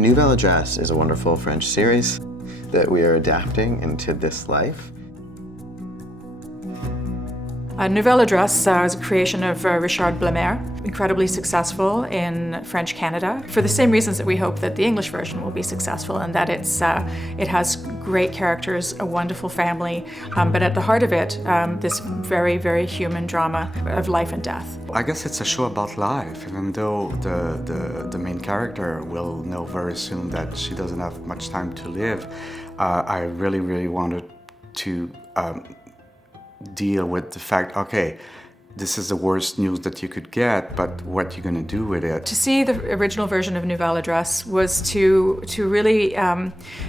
Nouvelle Adresse is a wonderful French series that we are adapting into this life. Nouvelle Adresse is a creation of Richard Blemer, incredibly successful in French Canada, for the same reasons that we hope that the English version will be successful, and that it has great characters, a wonderful family, but at the heart of it, this very, very human drama of life and death. I guess it's a show about life, even though the main character will know very soon that she doesn't have much time to live. I really, really wanted to deal with the fact, okay, this is the worst news that you could get, but what you're going to do with it. To see the original version of Nouvelle Adresse was to really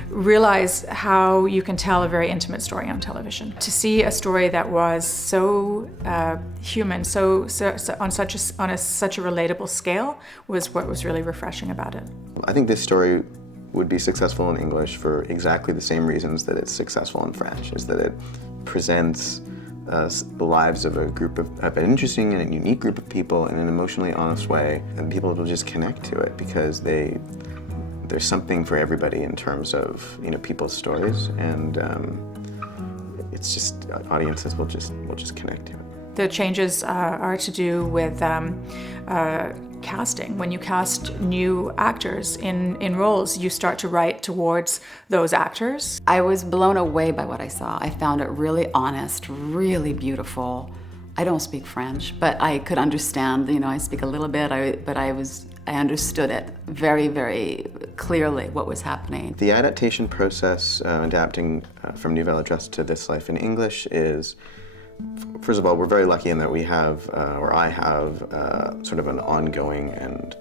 realize how you can tell a very intimate story on television. To see a story that was so human, so on such a relatable scale, was what was really refreshing about it. I think this story would be successful in English for exactly the same reasons that it's successful in French, is that it presents the lives of of an interesting and unique group of people in an emotionally honest way, and people will just connect to it because there's something for everybody in terms of people's stories, and it's just audiences will just connect to it. The changes are to do with casting. When you cast new actors in roles, you start to write towards those actors. I was blown away by what I saw. I found it really honest, really beautiful. I don't speak French, but I could understand, I speak a little bit, but I understood it very, very clearly what was happening. The adaptation process, adapting from Nouvelle Adresse to This Life in English is, first of all, we're very lucky in that we have, or I have, sort of an ongoing and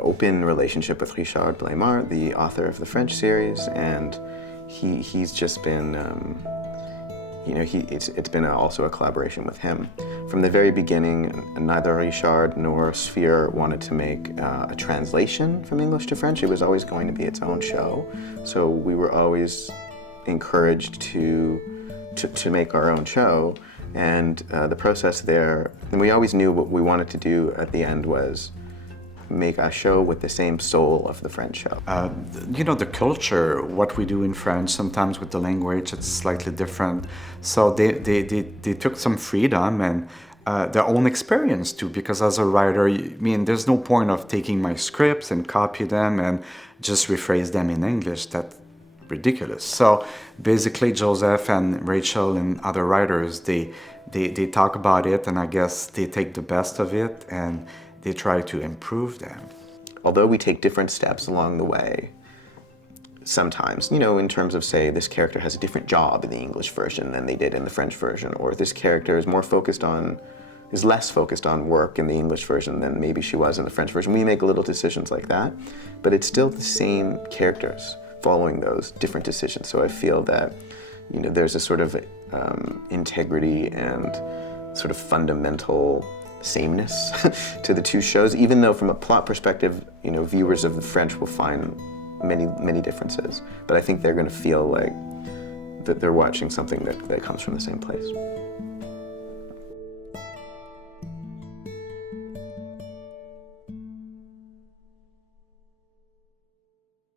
open relationship with Richard Blemer, the author of the French series, and he's just been, it's been also a collaboration with him. From the very beginning, neither Richard nor Sphere wanted to make a translation from English to French. It was always going to be its own show, so we were always encouraged to make our own show, and the process there, and we always knew what we wanted to do at the end was make a show with the same soul of the French show. The culture, what we do in French, sometimes with the language, it's slightly different. So they took some freedom and their own experience too, because as a writer, there's no point of taking my scripts and copy them and just rephrase them in English. That's ridiculous. So basically Joseph and Rachel and other writers, they talk about it, and I guess they take the best of it and they try to improve them. Although we take different steps along the way, sometimes, in terms of, say, this character has a different job in the English version than they did in the French version, or this character is less focused on work in the English version than maybe she was in the French version. We make little decisions like that, but it's still the same characters following those different decisions. So I feel that there's a sort of integrity and sort of fundamental sameness to the two shows, even though from a plot perspective, viewers of the French will find many differences. But I think they're going to feel like that they're watching something that comes from the same place.